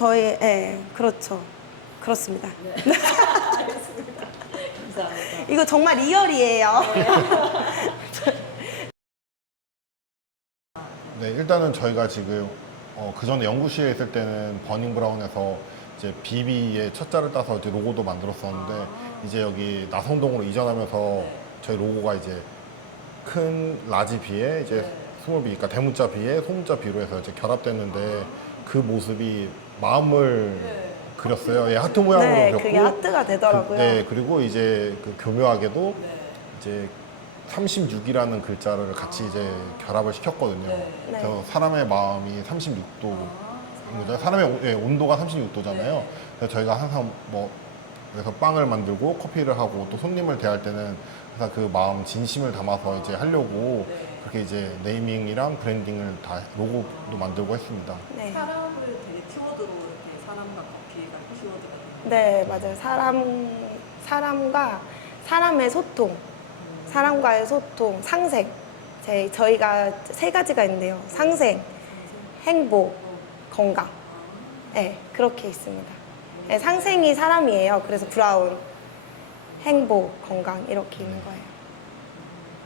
예, 그렇죠. 그렇습니다. 네. 알겠습니다. 감사합니다. 이거 정말 리얼이에요. 네, 일단은 저희가 지금 그 전에 연구실에 있을 때는 버닝 브라운에서 이제 BB의 첫자를 따서 이제 로고도 만들었었는데 이제 여기 나성동으로 이전하면서 저희 로고가 이제 큰 라지 B에 이제 스몰 B, 그러니까 대문자 B에 소문자 B로 해서 이제 결합됐는데 그 모습이 마음을 그렸어요. 예, 하트 모양으로 네, 그렸고. 그게 하트가 되더라고요. 네, 그리고 이제 그 교묘하게도 이제 36이라는 글자를 같이 이제 결합을 시켰거든요. 그래서 사람의 마음이 36도, 사람의 온도가 36도잖아요. 그래서 저희가 항상 뭐 그래서 빵을 만들고 커피를 하고 또 손님을 대할 때는 항상 그 마음 진심을 담아서 이제 하려고 그렇게 이제 네이밍이랑 브랜딩을 다 로고도 만들고 했습니다. 네. 사람을 되게 키워드로 이렇게 사람과 커피가 키워드가 되는. 네, 맞아요. 사람과 사람의 소통, 사람과의 소통, 상생. 저희가 세 가지가 있는데요. 상생, 행복, 건강. 네, 그렇게 있습니다. 네, 상생이 사람이에요. 그래서 브라운, 행복, 건강 이렇게 있는 거예요.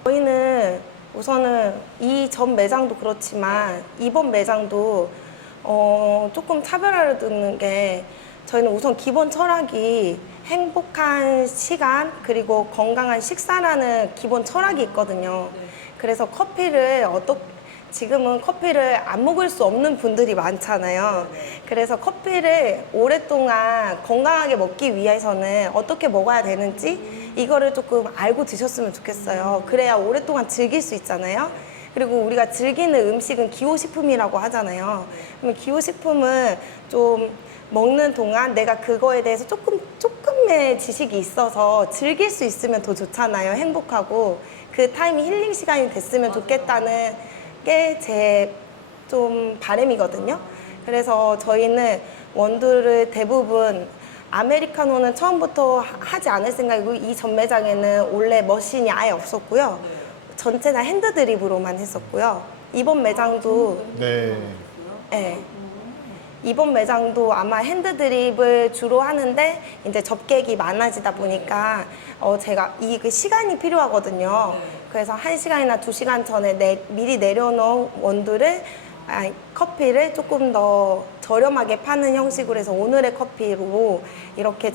저희는 우선은 이 전 매장도 그렇지만 이번 매장도 조금 차별화를 두는 게 저희는 우선 기본 철학이 행복한 시간 그리고 건강한 식사라는 기본 철학이 있거든요. 그래서 지금은 커피를 안 먹을 수 없는 분들이 많잖아요. 그래서 커피를 오랫동안 건강하게 먹기 위해서는 어떻게 먹어야 되는지 이거를 조금 알고 드셨으면 좋겠어요. 그래야 오랫동안 즐길 수 있잖아요. 그리고 우리가 즐기는 음식은 기호식품이라고 하잖아요. 그러면 기호식품은 좀 먹는 동안 내가 그거에 대해서 조금의 지식이 있어서 즐길 수 있으면 더 좋잖아요. 행복하고 그 타임이 힐링 시간이 됐으면 좋겠다는 게 제 좀 바람이거든요. 그래서 저희는 원두를 대부분 아메리카노는 처음부터 하지 않을 생각이고 이 전 매장에는 원래 머신이 아예 없었고요. 전체 다 핸드 드립으로만 했었고요. 이번 매장도 네. 네. 이번 매장도 아마 핸드 드립을 주로 하는데 이제 접객이 많아지다 보니까 제가 그 시간이 필요하거든요. 그래서 1시간이나 2시간 전에 미리 내려놓은 원두를 커피를 조금 더 저렴하게 파는 형식으로 해서 오늘의 커피로 이렇게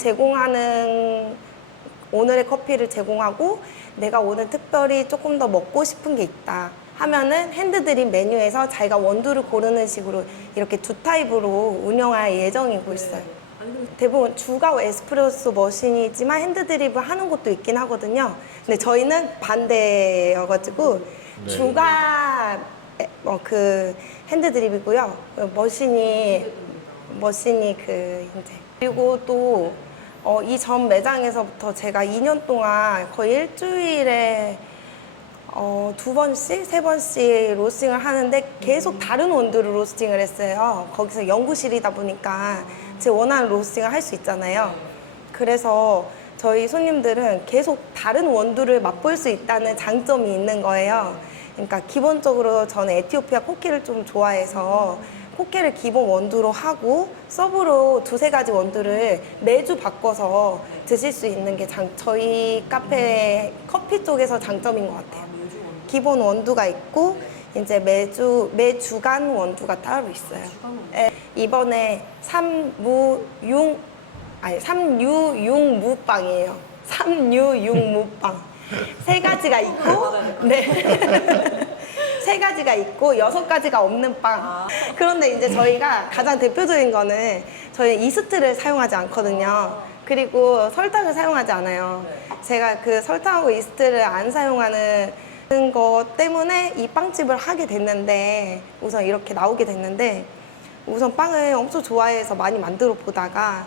오늘의 커피를 제공하고 내가 오늘 특별히 조금 더 먹고 싶은 게 있다 하면은 핸드드립 메뉴에서 자기가 원두를 고르는 식으로 이렇게 두 타입으로 운영할 예정이고 있어요. 대부분 주가 에스프레소 머신이지만 핸드드립을 하는 곳도 있긴 하거든요. 근데 저희는 반대여가지고 네. 주가 그 핸드드립이고요. 머신이 이제 그리고 또 이 전 매장에서부터 제가 2년 동안 거의 일주일에 2번씩, 3번씩 로스팅을 하는데 계속 다른 원두를 로스팅을 했어요. 거기서 연구실이다 보니까 제 원하는 로스팅을 할 수 있잖아요. 그래서 저희 손님들은 계속 다른 원두를 맛볼 수 있다는 장점이 있는 거예요. 그러니까 기본적으로 저는 에티오피아 코키를 좀 좋아해서 코키를 기본 원두로 하고 서브로 2-3가지 원두를 매주 바꿔서 드실 수 있는 게 저희 카페 커피 쪽에서 장점인 것 같아요. 기본 원두가 있고 이제 매주간 원두가 따로 있어요. 네, 이번에 3유육무빵이에요. 3유육무빵. 3가지가 있고, 네. 3가지가 있고 6가지가 없는 빵. 그런데 이제 저희가 가장 대표적인 거는 저희 이스트를 사용하지 않거든요. 그리고 설탕을 사용하지 않아요. 제가 그 설탕하고 이스트를 안 사용하는 것 때문에 이 빵집을 하게 됐는데 우선 이렇게 나오게 됐는데 우선 빵을 엄청 좋아해서 많이 만들어 보다가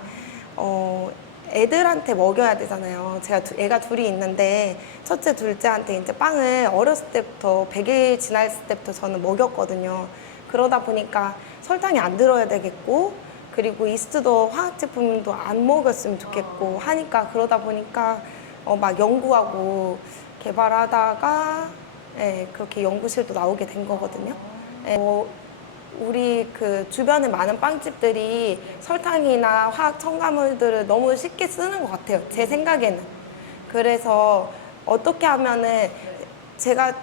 애들한테 먹여야 되잖아요. 제가 애가 둘이 있는데 첫째, 둘째한테 이제 빵을 어렸을 때부터 100일 지났을 때부터 저는 먹였거든요. 그러다 보니까 설탕이 안 들어야 되겠고 그리고 이스트도 화학 제품도 안 먹였으면 좋겠고 하니까 그러다 보니까 막 연구하고 개발하다가 그렇게 연구실도 나오게 된 거거든요. 우리 그 주변에 많은 빵집들이 설탕이나 화학 첨가물들을 너무 쉽게 쓰는 것 같아요. 제 생각에는. 그래서 어떻게 하면은 제가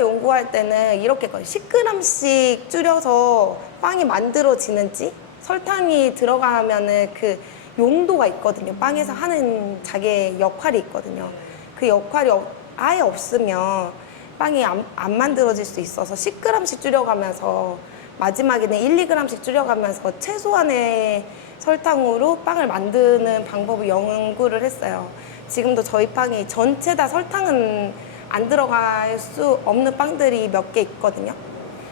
연구할 때는 이렇게 거의 10g씩 줄여서 빵이 만들어지는지 설탕이 들어가면은 그 용도가 있거든요. 빵에서 하는 자기의 역할이 있거든요. 그 역할이 아예 없으면 빵이 안 만들어질 수 있어서 10g씩 줄여가면서 마지막에는 1, 2g씩 줄여가면서 최소한의 설탕으로 빵을 만드는 방법을 연구를 했어요. 지금도 저희 빵이 전체 다 설탕은 안 들어갈 수 없는 빵들이 몇 개 있거든요.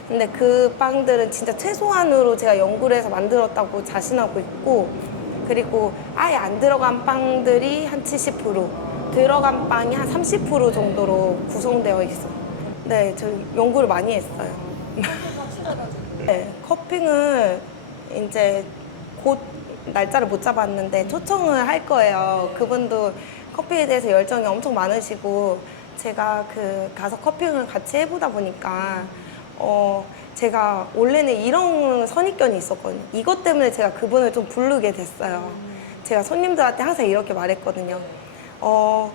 근데 그 빵들은 진짜 최소한으로 제가 연구를 해서 만들었다고 자신하고 있고, 그리고 아예 안 들어간 빵들이 한 70%, 들어간 빵이 한 30% 정도로 구성되어 있어요. 네, 저 연구를 많이 했어요. 네, 커핑을 이제 곧 날짜를 못 잡았는데 초청을 할 거예요. 그분도 커피에 대해서 열정이 엄청 많으시고, 제가 가서 커핑을 같이 해보다 보니까 제가 원래는 이런 선입견이 있었거든요. 이것 때문에 제가 그분을 좀 부르게 됐어요. 제가 손님들한테 항상 이렇게 말했거든요.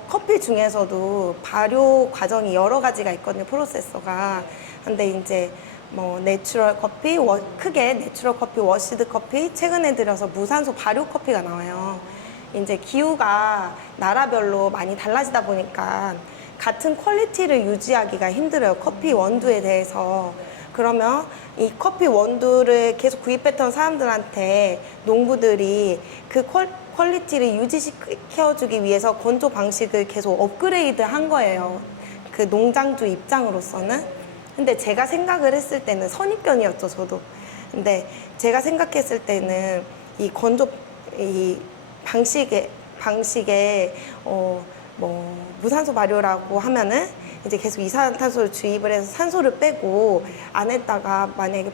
커피 중에서도 발효 과정이 여러 가지가 있거든요. 프로세서가. 근데 이제 뭐 내추럴 커피, 크게 내추럴 커피, 워시드 커피, 최근에 들어서 무산소 발효 커피가 나와요. 이제 기후가 나라별로 많이 달라지다 보니까 같은 퀄리티를 유지하기가 힘들어요. 커피 원두에 대해서. 그러면 이 커피 원두를 계속 구입했던 사람들한테 농부들이 그 퀄리티를 유지시켜주기 위해서 건조 방식을 계속 업그레이드 한 거예요. 그 농장주 입장으로서는. 근데 제가 생각을 했을 때는 선입견이었죠, 저도. 근데 제가 생각했을 때는 이 방식에 뭐 무산소 발효라고 하면은 이제 계속 이산화탄소를 주입을 해서 산소를 빼고 안에다가 만약에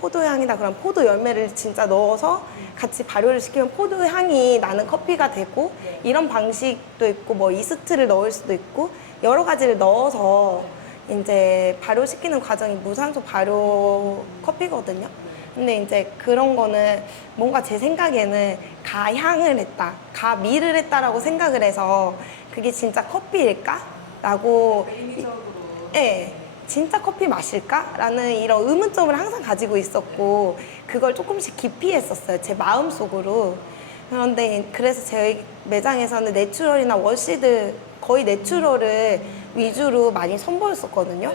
포도향이다 그럼 포도 열매를 진짜 넣어서 같이 발효를 시키면 포도향이 나는 커피가 되고, 이런 방식도 있고 뭐 이스트를 넣을 수도 있고 여러 가지를 넣어서 이제 발효시키는 과정이 무산소 발효 커피거든요. 근데 이제 그런 거는 뭔가 제 생각에는 가향을 했다, 가미를 했다라고 생각을 해서 그게 진짜 커피일까? 라고, 예, 진짜 커피 맛일까? 라는 이런 의문점을 항상 가지고 있었고, 그걸 조금씩 기피했었어요, 제 마음속으로. 그런데 그래서 저희 매장에서는 내추럴이나 워시드, 거의 내추럴을 위주로 많이 선보였었거든요.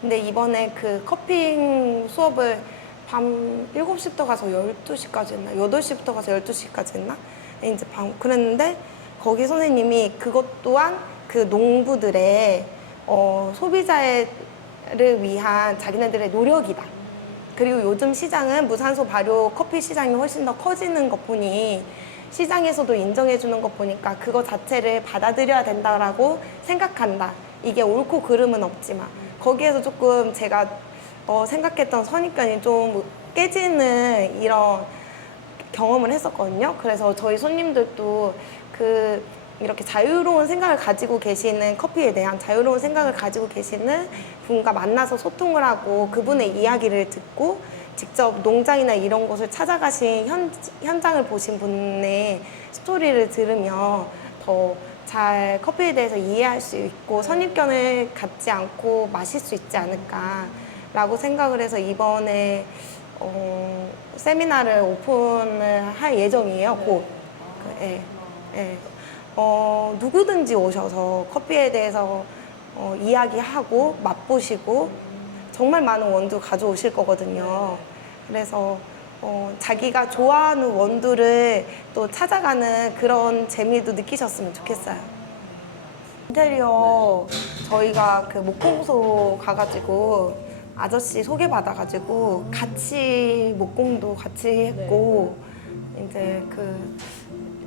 근데 이번에 그 커핑 수업을 밤 7시부터 가서 12시까지 했나? 8시부터 가서 12시까지 했나? 이제 그랬는데 거기 선생님이 그것 또한 그 농부들의 소비자를 위한 자기네들의 노력이다. 그리고 요즘 시장은 무산소 발효 커피 시장이 훨씬 더 커지는 것 보니 시장에서도 인정해주는 것 보니까 그거 자체를 받아들여야 된다라고 생각한다. 이게 옳고 그름은 없지만 거기에서 조금 제가 생각했던 선입견이 좀 깨지는 이런 경험을 했었거든요. 그래서 저희 손님들도 이렇게 자유로운 생각을 가지고 계시는, 커피에 대한 자유로운 생각을 가지고 계시는 분과 만나서 소통을 하고 그분의 이야기를 듣고 직접 농장이나 이런 곳을 찾아가신 현장을 보신 분의 스토리를 들으며 더 잘 커피에 대해서 이해할 수 있고 선입견을 갖지 않고 마실 수 있지 않을까라고 생각을 해서 이번에 세미나를 오픈을 할 예정이에요. 곧. 예, 예. 누구든지 오셔서 커피에 대해서 이야기하고 맛보시고 정말 많은 원두 가져오실 거거든요. 그래서 자기가 좋아하는 원두를 또 찾아가는 그런 재미도 느끼셨으면 좋겠어요. 인테리어 저희가 그 목공소 가가지고 아저씨 소개받아가지고 같이 목공도 같이 했고 이제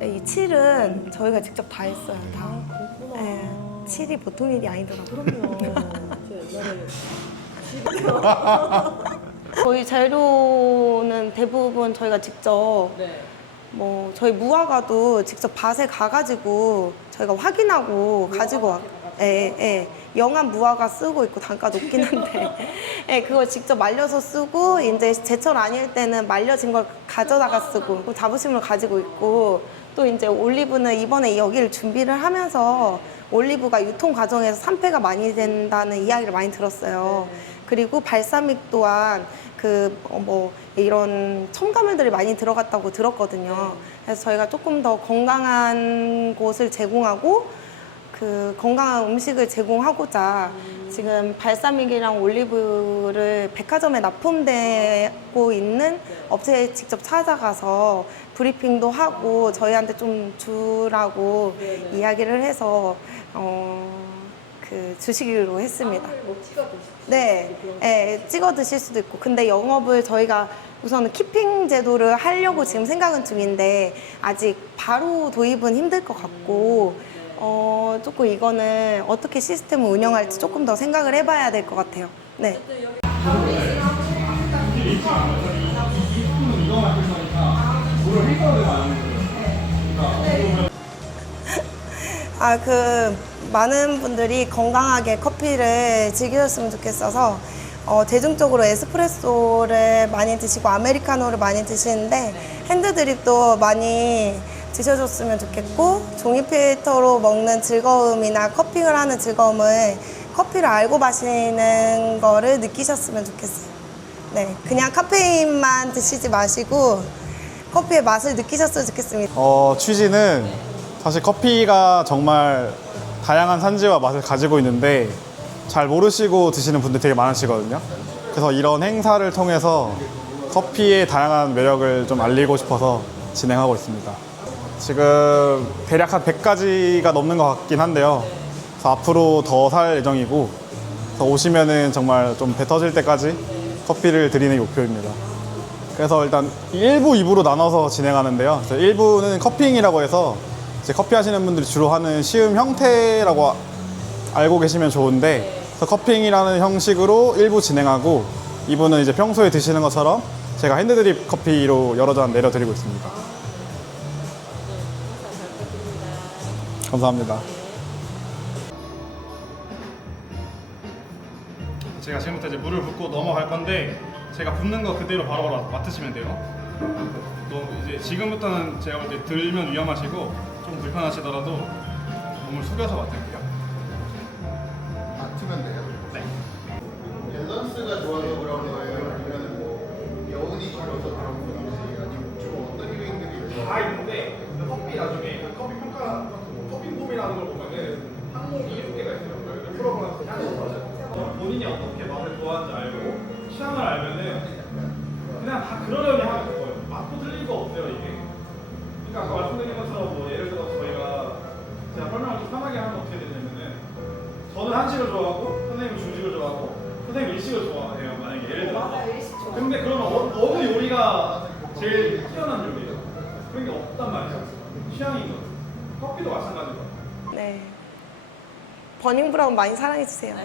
이 칠은 저희가 직접 다 했어요. 다. 네, 칠이 보통 일이 아니더라고요. 그럼요. 저 옛날에 저희 재료는 대부분 저희가 직접 네. 뭐 저희 무화과도 직접 밭에 가가지고 저희가 확인하고 가지고 와. 예, 예. 영한 무화과 쓰고 있고 단가 높긴 한데 예, 그걸 직접 말려서 쓰고 이제 제철 아닐 때는 말려진 걸 가져다가 쓰고 자부심을 가지고 있고 또 이제 올리브는 이번에 여기를 준비를 하면서 올리브가 유통 과정에서 산패가 많이 된다는 이야기를 많이 들었어요. 그리고 발사믹 또한 뭐 이런 첨가물들이 많이 들어갔다고 들었거든요. 그래서 저희가 조금 더 건강한 곳을 제공하고 건강한 음식을 제공하고자 지금 발사믹이랑 올리브를 백화점에 납품되고 있는 업체에 직접 찾아가서 브리핑도 하고 저희한테 좀 주라고 이야기를 해서 주시기로 했습니다. 뭐 찍어 드실 네, 네, 찍어 드실 수도 있고. 근데 영업을 저희가 우선은 키핑 제도를 하려고 지금 생각은 중인데 아직 바로 도입은 힘들 것 같고 조금 이거는 어떻게 시스템을 운영할지 조금 더 생각을 해봐야 될 것 같아요. 네. 많은 분들이 건강하게 커피를 즐기셨으면 좋겠어서 대중적으로 에스프레소를 많이 드시고 아메리카노를 많이 드시는데 핸드드립도 많이 드셔줬으면 좋겠고 종이 필터로 먹는 즐거움이나 커핑을 하는 즐거움을 커피를 알고 마시는 거를 느끼셨으면 좋겠어요. 네, 그냥 카페인만 드시지 마시고 커피의 맛을 느끼셨으면 좋겠습니다. 취지는 사실 커피가 정말 다양한 산지와 맛을 가지고 있는데 잘 모르시고 드시는 분들 되게 많으시거든요. 그래서 이런 행사를 통해서 커피의 다양한 매력을 좀 알리고 싶어서 진행하고 있습니다. 지금 대략 한 100가지가 넘는 것 같긴 한데요. 그래서 앞으로 더 살 예정이고 그래서 오시면은 정말 좀 배 터질 때까지 커피를 드리는 목표입니다. 그래서 일단 1부, 2부로 나눠서 진행하는데요. 1부는 커핑이라고 해서 이제 커피 하시는 분들이 주로 하는 시음 형태라고 알고 계시면 좋은데 그래서 커핑이라는 형식으로 1부 진행하고 2부는 이제 평소에 드시는 것처럼 제가 핸드드립 커피로 여러 잔 내려드리고 있습니다. 감사합니다. 제가 지금부터 이제 물을 붓고 넘어갈 건데 제가 붓는 거 그대로 바로 맡으시면 돼요. 또 이제 지금부터는 제가 볼 때 들면 위험하시고 좀 불편하시더라도 몸을 숙여서 맡을게요. 맡으면 돼요? 네. 밸런스가 좋아서 그런 거예요? 아니면 뭐 여운이 길어서 그런 건지 아니면 주로 어떤 유행들이 다 있는데 커피 나중에 커피 평가 커피 봄이라는 걸 보면은 항목이 7개가 있어요. 프로그램에서 향을 맞아요. 본인이 어떻게 맛을 좋아하는지 알고 취향을 알면은 그냥 다 그러려니 하면 돼요. 맛도 틀릴 거 없어요 이게. 그러니까 아까 말씀드린 것처럼 뭐 예를 들어서 저희가 제가 설명을 좀 편하게 하면 어떻게 되냐면은 저는 한식을 좋아하고 선생님은 중식을 좋아하고 선생님 일식을 좋아해요. 만약에 예를 들어서. 근데 그러면 어느 요리가 제일 뛰어난 요리예요? 그런 게 없단 말이죠. 취향인 거죠. 커피도 마찬가지고. 네. 버닝 브라운 많이 사랑해주세요.